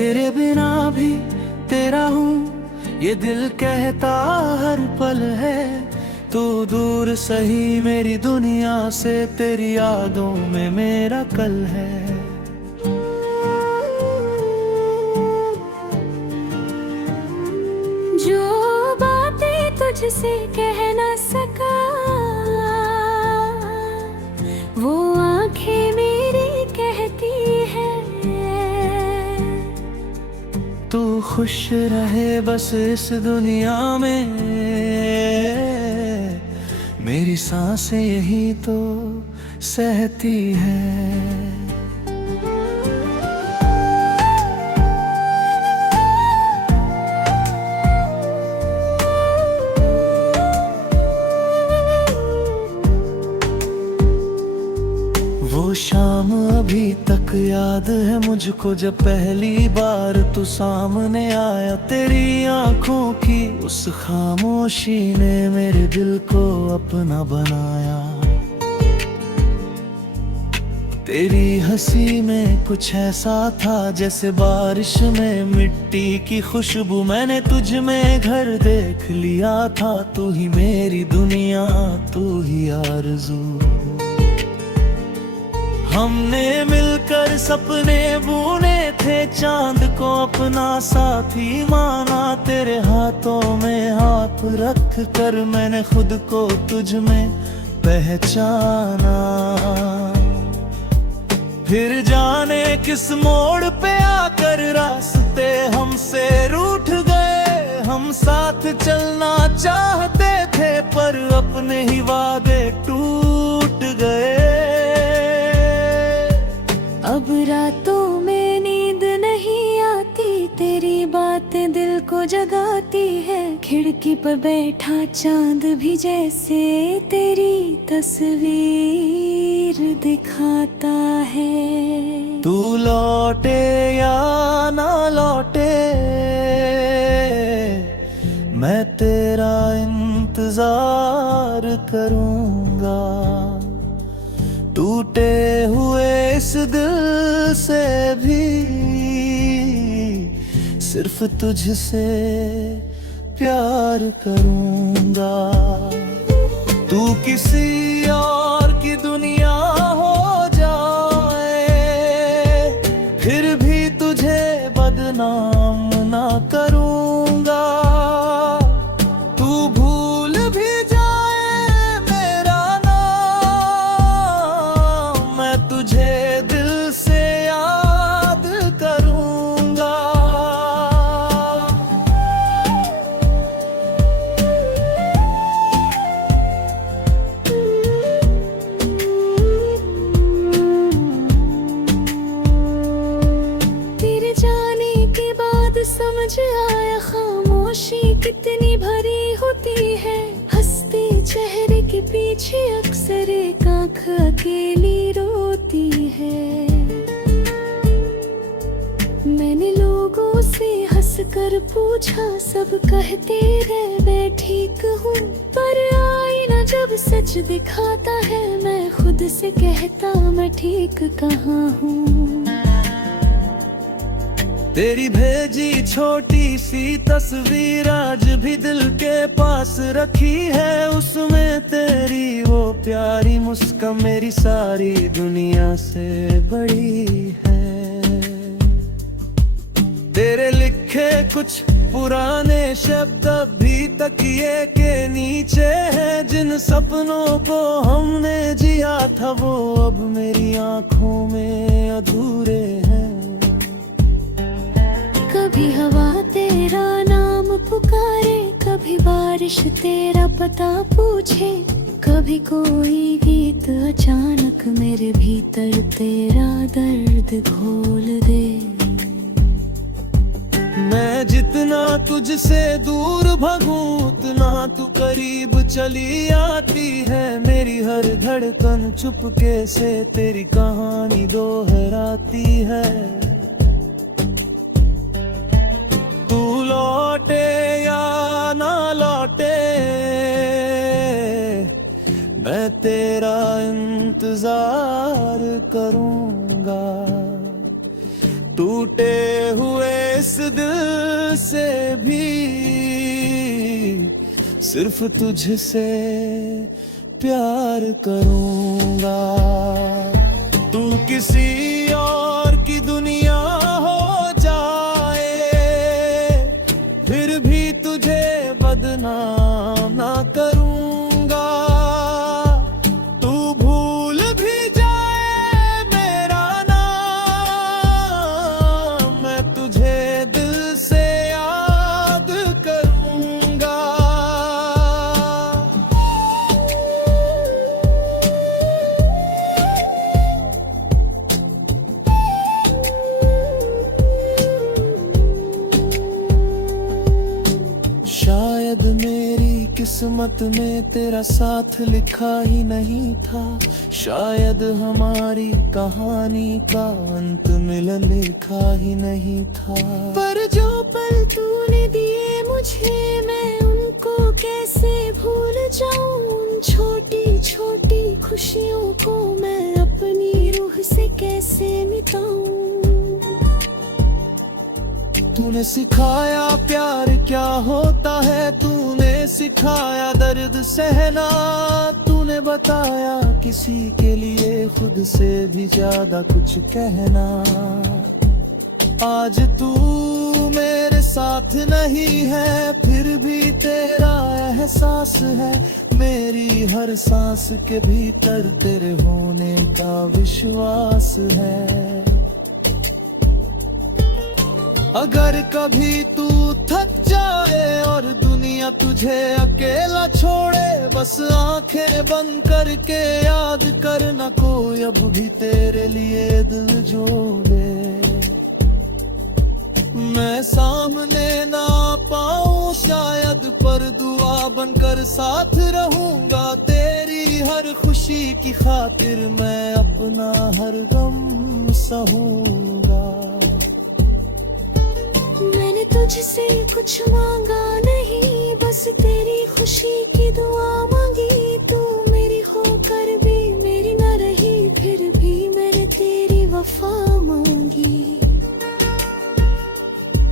तेरे बिना भी तेरा हूँ, ये दिल कहता हर पल है। तू दूर सही मेरी दुनिया से, तेरी यादों में मेरा कल है। जो बातें तुझसे कह न सका, वो आंखें मेरी कहती है। तू खुश रहे बस इस दुनिया में, मेरी सांसें यही तो सहती है। वो शाम अभी तक याद है मुझको, जब पहली बार तू सामने आया। तेरी आंखों की उस खामोशी ने मेरे दिल को अपना बनाया। तेरी हंसी में कुछ ऐसा था जैसे बारिश में मिट्टी की खुशबू। मैंने तुझ में घर देख लिया था, तू ही मेरी दुनिया, तू ही आरज़ू। हमने मिलकर सपने बुने थे, चांद को अपना साथी माना। तेरे हाथों में हाथ रख कर मैंने खुद को तुझ में पहचाना। फिर जाने किस मोड़ पे आकर रास्ते हमसे रूठ गए। हम साथ चलना चाहते थे पर अपने ही वादे टूट गए। अब रातों में नींद नहीं आती, तेरी बातें दिल को जगाती है। खिड़की पर बैठा चांद भी जैसे तेरी तस्वीर दिखाता है। तू लौटे या ना लौटे, मैं तेरा इंतजार करूंगा। टूटे हुए इस दिल से भी सिर्फ तुझसे प्यार करूंगा। तू किसी और की दुनिया हो जाए, फिर भी तुझे बदनाम ना करूंगा। तू भूल भी जाए मेरा नाम, मैं तुझे दिल से याद करूंगा। तेरे जाने के बाद समझ आया खामोशी कितनी भरी होती है। हंसते चेहरे के पीछे अक्सर एक आँख अकेली रोती है। मैंने लोगों से हंसकर पूछा, सब कहते रहे मैं ठीक हूँ। पर आईना जब सच दिखाता है, मैं खुद से कहता मैं ठीक कहाँ हूँ। तेरी भेजी छोटी सी तस्वीर आज भी दिल के पास रखी है। उसमें तेरी वो प्यारी मुस्कान मेरी सारी दुनिया से बड़ी है। तेरे लिखे कुछ पुराने शब्द अभी तकिए के नीचे हैं। जिन सपनों को हमने जिया था वो अब मेरी आंखों में अधूरे हैं। कभी हवा तेरा नाम पुकारे, कभी बारिश तेरा पता पूछे। कभी कोई गीत अचानक मेरे भीतर तेरा दर्द घोल दे। मैं जितना तुझसे दूर भगूं उतना तू करीब चली आती है। मेरी हर धड़कन चुपके से तेरी कहानी दोहराती है। तू लौटे या ना लौटे, मैं तेरा इंतजार करूंगा। टूटे हुए इस दिल से भी सिर्फ तुझसे प्यार करूंगा। तू किसी और की दुनिया हो जाए, फिर भी तुझे बदनाम ना करूंगा। तू भूल भी जाए मेरा नाम, मैं तुझे दिल से याद करूंगा। शायद मेरी किस्मत में तेरा साथ लिखा ही नहीं था, शायद हमारी कहानी का अंत मिलन लिखा ही नहीं था। पर जो पल तूने दिए मुझे, मैं उनको कैसे भूल जाऊं। उन छोटी छोटी खुशियों को मैं अपनी रूह से कैसे मिटाऊं। तूने सिखाया प्यार क्या होता है, तूने सिखाया दर्द सहना। तूने बताया किसी के लिए खुद से भी ज्यादा कुछ कहना। आज तू मेरे साथ नहीं है, फिर भी तेरा एहसास है। मेरी हर सांस के भीतर तेरे होने का विश्वास है। अगर कभी तू थक जाए और दुनिया तुझे अकेला छोड़े, बस आंखें बंद करके याद करना, कोई अब भी तेरे लिए दिल जोड़े। मैं सामने ना पाऊं शायद, पर दुआ बनकर साथ रहूंगा। तेरी हर खुशी की खातिर मैं अपना हर गम सहूंगा। मैंने तुझसे कुछ मांगा नहीं, बस तेरी खुशी की दुआ मांगी। तू मेरी होकर भी मेरी न रही, फिर भी मैंने तेरी वफा मांगी।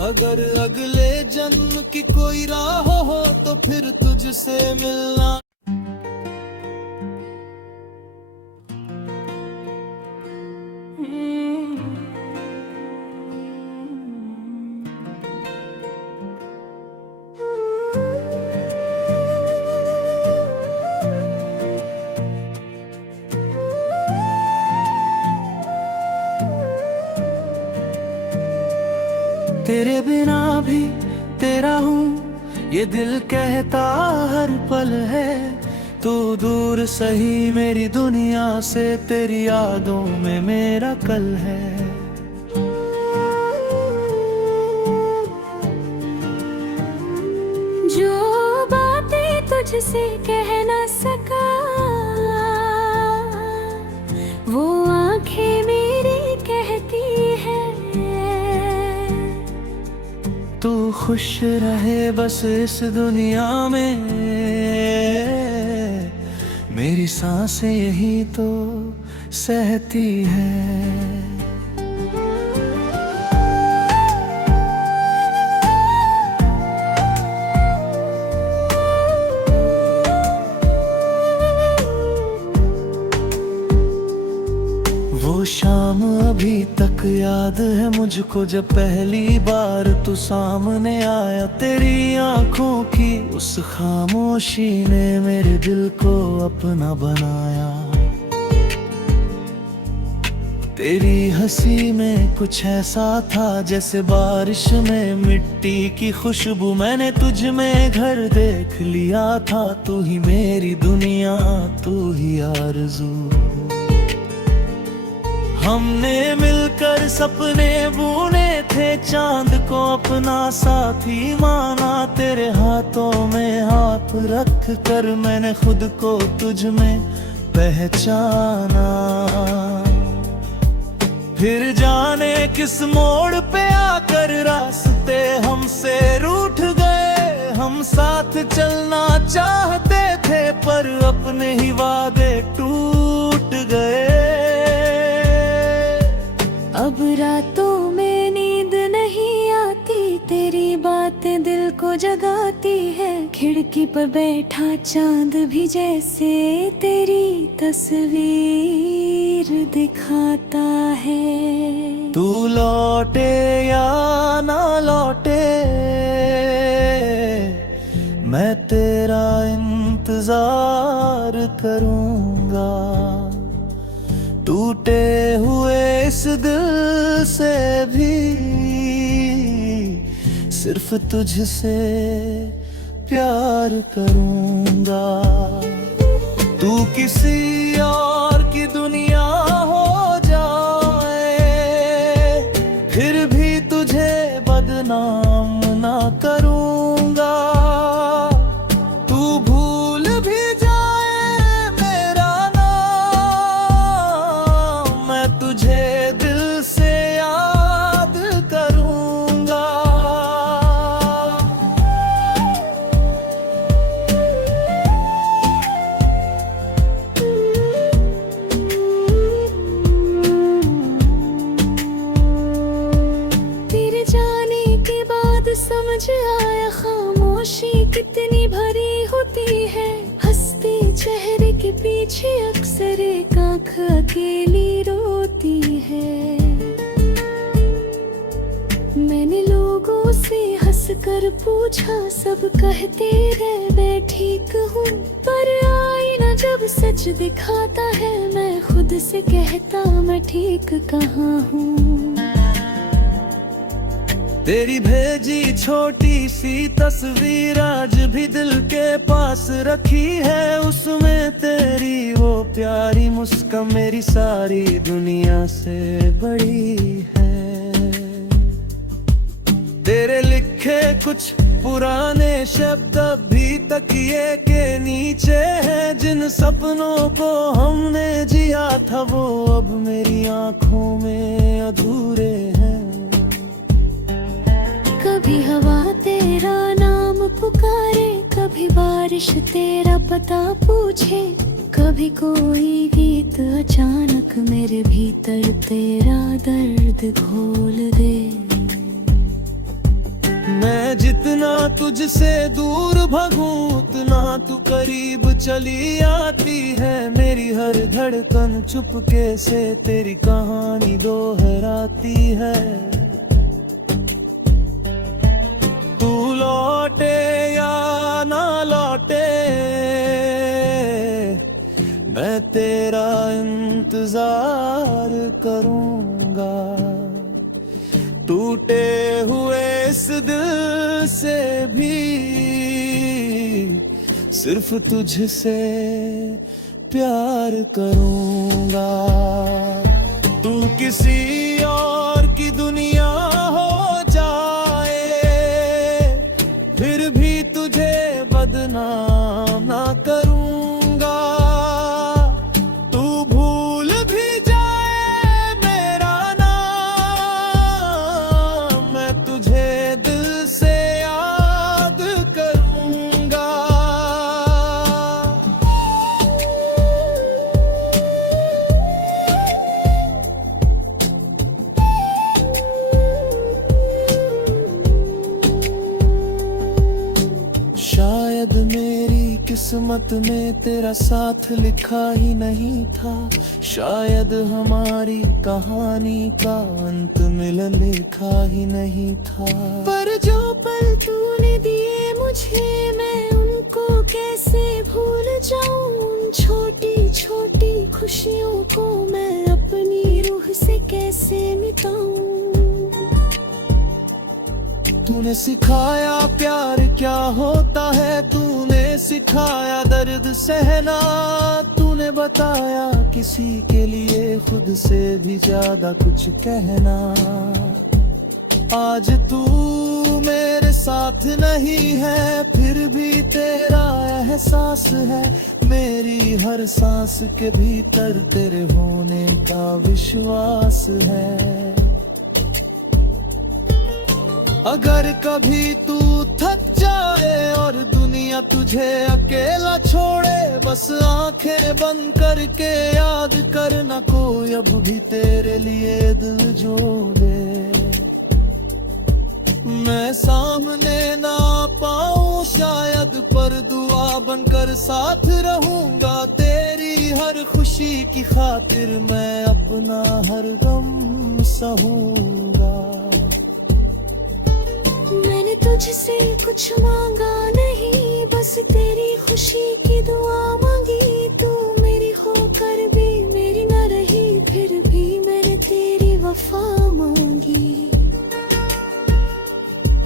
अगर अगले जन्म की कोई राह हो तो फिर तुझसे मिलना। तेरे बिना भी तेरा हूँ, ये दिल कहता हर पल है। तू दूर सही मेरी दुनिया से, तेरी यादों में मेरा कल है। जो बातें तुझसे कह ना सका, वो आंखें मेरी कहती है। तू खुश रहे बस इस दुनिया में, मेरी सांसें यही तो सहती है। वो शाम अभी तक याद है मुझको, जब पहली बार तू सामने आया। तेरी आंखों की उस खामोशी ने मेरे दिल को अपना बनाया। तेरी हंसी में कुछ ऐसा था जैसे बारिश में मिट्टी की खुशबू। मैंने तुझ में घर देख लिया था, तू ही मेरी दुनिया, तू ही आरज़ू। हमने मिलकर सपने बुने थे, चांद को अपना साथी माना। तेरे हाथों में हाथ रख कर मैंने खुद को तुझ में पहचाना। फिर जाने किस मोड़ पे आकर रास्ते हमसे रूठ गए। हम साथ चलना चाहते थे पर अपने ही वादे टूट गए। अब रातों में खिड़की पर बैठा चांद भी जैसे तेरी तस्वीर दिखाता है। तू लौटे या ना लौटे मैं तेरा इंतजार करूंगा। टूटे हुए इस दिल से भी सिर्फ तुझसे प्यार करूंगा। तू किसी और की दुनिया हो जाए फिर भी तुझे बदनाम ना करूंगा। तू भूल भी जाए मेरा नाम मैं तुझे दिल से याद करूंगा। तेरे जाने के बाद समझ आया खामोशी कितनी भरी होती है। हंसते चेहरे के पीछे अक्सर एक आँख अकेली रोती है। मैंने लोगों से हंसकर पूछा सब कहते रहे मैं ठीक हूँ, पर आईना जब सच दिखाता है मैं खुद से कहता मैं ठीक कहाँ हूँ। तेरी भेजी छोटी सी तस्वीर आज भी दिल के पास रखी है। उसमें तेरी वो प्यारी मुस्कान मेरी सारी दुनिया से बड़ी है। तेरे लिखे कुछ पुराने शब्द अभी तकिए के नीचे हैं। जिन सपनों को हमने जिया था वो अब मेरी आंखों में अधूरे हैं। कभी हवा तेरा नाम पुकारे, कभी बारिश तेरा पता पूछे, कभी कोई गीत अचानक मेरे भीतर तेरा दर्द घोल दे। मैं जितना तुझसे दूर भागूं उतना तू करीब चली आती है। मेरी हर धड़कन चुपके से तेरी कहानी दोहराती है। तू लौटे या ना लौटे मैं तेरा इंतजार करूंगा। टूटे हुए इस दिल से भी सिर्फ तुझसे प्यार करूंगा। तू किसी और की दुनिया हो जाए फिर भी तुझे बदनाम ना करूंगा। तू भूल भी जाए मेरा नाम मैं तुझे दिल से याद करूंगा। शायद मेरी किस्मत में तेरा साथ लिखा ही नहीं था। शायद हमारी कहानी का अंत मिलन लिखा ही नहीं था। पर जो पल तूने दिए मुझे मैं उनको कैसे भूल जाऊं। उन छोटी छोटी खुशियों को मैं अपनी रूह से कैसे मिटाऊं। तूने सिखाया प्यार क्या होता है, तूने सिखाया दर्द सहना। तूने बताया किसी के लिए खुद से भी ज्यादा कुछ कहना। आज तू मेरे साथ नहीं है फिर भी तेरा एहसास है। मेरी हर सांस के भीतर तेरे होने का विश्वास है। अगर कभी तू थक जाए और दुनिया तुझे अकेला छोड़े, बस आंखें बंद करके याद करना कोई अब भी तेरे लिए दिल जोड़े। मैं सामने ना पाऊं शायद, पर दुआ बनकर साथ रहूंगा तेरी हर खुशी की खातिर, मैं अपना हर गम सहूंगा। मैंने तुझसे कुछ मांगा नहीं, बस तेरी खुशी की दुआ मांगी। तू मेरी होकर भी मेरी न रही, फिर भी मैंने तेरी वफा मांगी।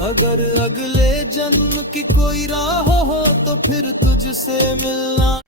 अगर अगले जन्म की कोई राह हो तो फिर तुझसे मिलना।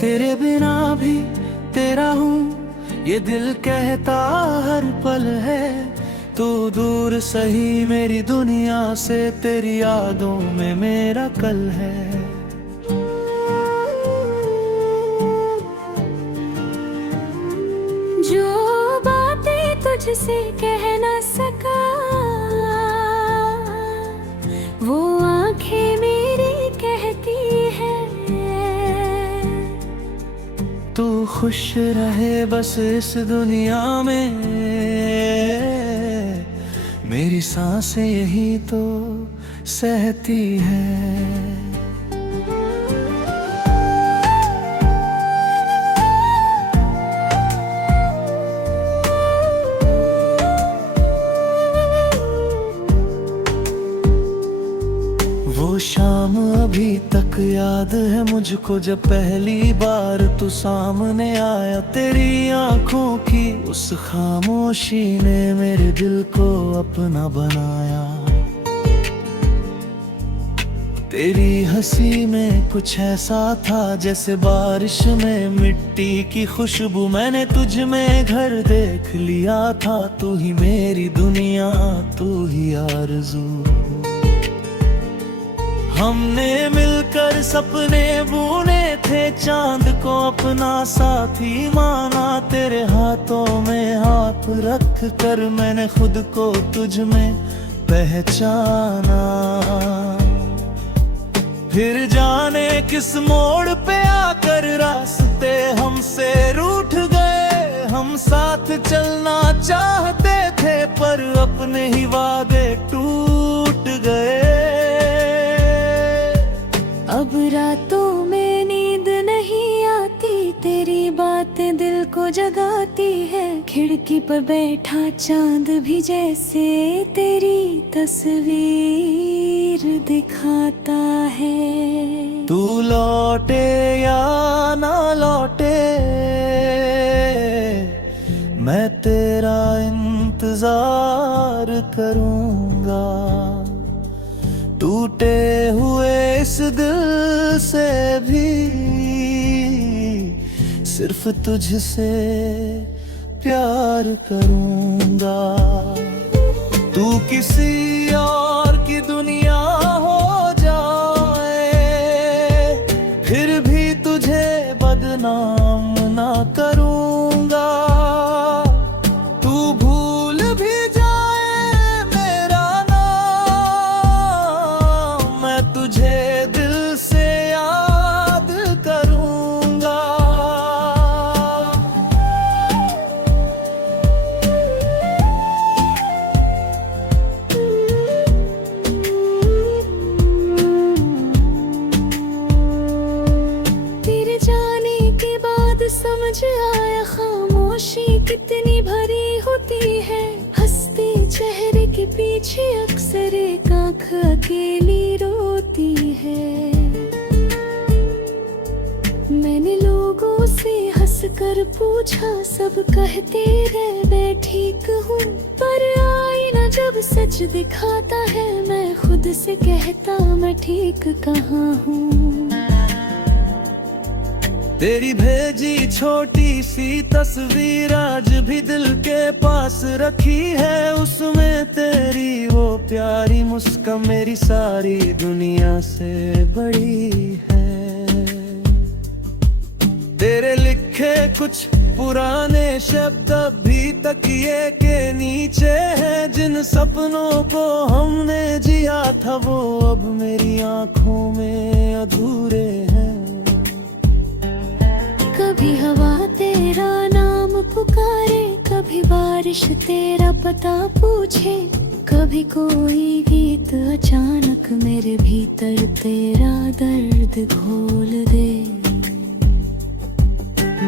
तेरे बिना भी तेरा हूँ ये दिल कहता हर पल है। तू दूर सही मेरी दुनिया से, तेरी यादों में मेरा कल है। जो बातें तुझसे कह न सका, वो आंखें मेरी कहती है। तू खुश रहे बस इस दुनिया में, मेरी सांसें यही तो सहती है। वो शाम अभी तक याद है मुझको, जब पहली बार तू सामने आया। तेरी आंखों की उस खामोशी ने मेरे दिल को अपना बनाया। तेरी हंसी में कुछ ऐसा था जैसे बारिश में मिट्टी की खुशबू। मैंने तुझ में घर देख लिया था, तू ही मेरी दुनिया, तू ही आरज़ू। हमने मिलकर सपने बुने थे, चांद को अपना साथी माना। तेरे हाथों में हाथ रख कर मैंने खुद को तुझ में पहचाना। फिर जाने किस मोड़ पे आकर रास्ते हमसे रूठ गए। हम साथ चलना चाहते थे पर अपने ही वादे टूट गए। अब रातों में नींद नहीं आती, तेरी बातें दिल को जगाती है। खिड़की पर बैठा चांद भी जैसे तेरी तस्वीर दिखाता है। तू लौटे या ना लौटे, मैं तेरा इंतजार करूंगा। टूटे हुए इस दिल से भी सिर्फ तुझसे प्यार करूंगा। तू किसी और की दुनिया हो जाए, फिर भी तुझे बदनाम ना करूंगा। तू भूल भी जाए मेरा नाम, मैं तुझे दिल से याद करूंगा। तेरे जाने के बाद समझ आया खामोशी कितनी भरी होती है। हंसते चेहरे के पीछे अक्सर एक आँख अकेली रोती है। मैंने लोगों से हंस कर पूछा, सब कहते रहे मैं ठीक हूँ। पर आईना जब सच दिखाता है, मैं खुद से कहता मैं ठीक कहाँ हूँ। तेरी भेजी छोटी सी तस्वीर आज भी दिल के पास रखी है। उसमें तेरी वो प्यारी मुस्कान मेरी सारी दुनिया से बड़ी है। तेरे लिखे कुछ पुराने शब्द भी तकिए के नीचे हैं। जिन सपनों को हमने जिया था वो अब मेरी आंखों में अधूरे हैं। कभी हवा तेरा नाम पुकारे, कभी बारिश तेरा पता पूछे, कभी कोई गीत अचानक मेरे भीतर तेरा दर्द घोल दे।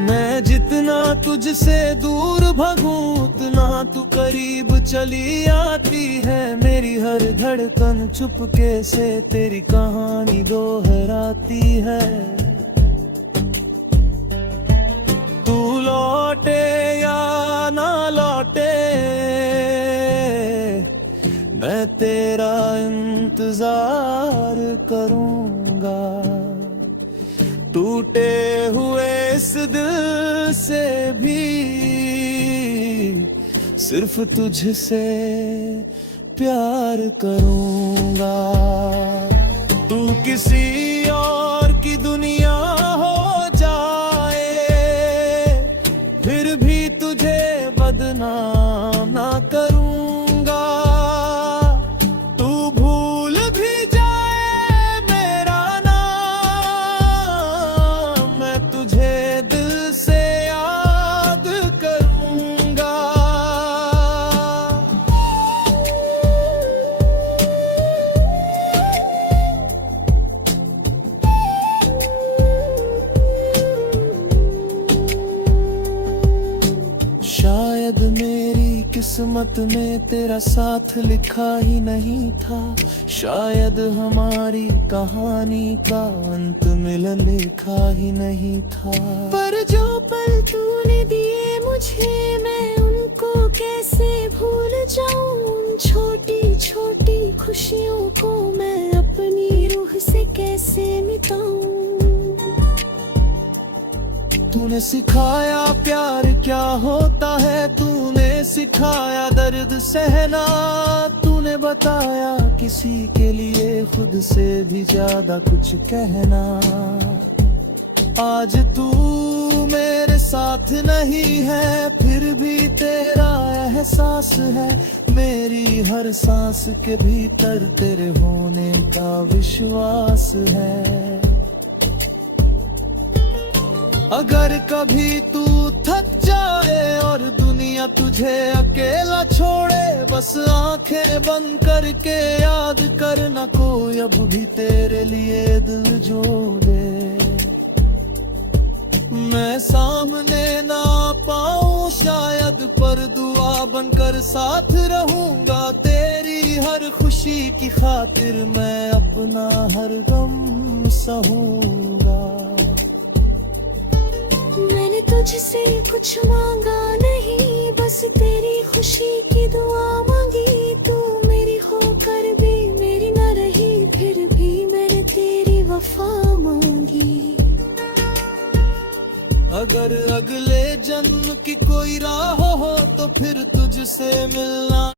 मैं जितना तुझसे दूर भागूं उतना तू करीब चली आती है। मेरी हर धड़कन चुपके से तेरी कहानी दोहराती है। तू लौटे या ना लौटे मैं तेरा इंतजार करूंगा। टूटे हुए इस दिल से भी सिर्फ तुझसे प्यार करूंगा। तू किसी और की दुनिया हो जाए फिर भी तुझे बदनाम ना करूंगा। तू भूल भी जाए मेरा नाम मैं तुझे दिल से याद करूंगा। शायद मेरी किस्मत में तेरा साथ लिखा ही नहीं था। शायद हमारी कहानी का अंत मिलन लिखा ही नहीं था। पर जो पल तूने दिए मुझे मैं उनको कैसे भूल जाऊं। उन छोटी छोटी खुशियों को मैं अपनी रूह से कैसे मिटाऊं। तूने सिखाया प्यार क्या होता है, तूने सिखाया दर्द सहना। तूने बताया किसी के लिए खुद से भी ज्यादा कुछ कहना। आज तू मेरे साथ नहीं है फिर भी तेरा एहसास है। मेरी हर सांस के भीतर तेरे होने का विश्वास है। अगर कभी तू थक जाए और दुनिया तुझे अकेला छोड़े बस आंखें बंद करके याद करना कोई अब भी तेरे लिए दिल जोड़े। मैं सामने ना पाऊं शायद पर दुआ बनकर साथ रहूंगा। तेरी हर खुशी की खातिर मैं अपना हर गम सहूंगा। मैंने तुझसे कुछ मांगा नहीं बस तेरी खुशी की दुआ मांगी। तू मेरी होकर भी मेरी न रही फिर भी मैंने तेरी वफा मांगी। अगर अगले जन्म की कोई राह हो तो फिर तुझसे मिलना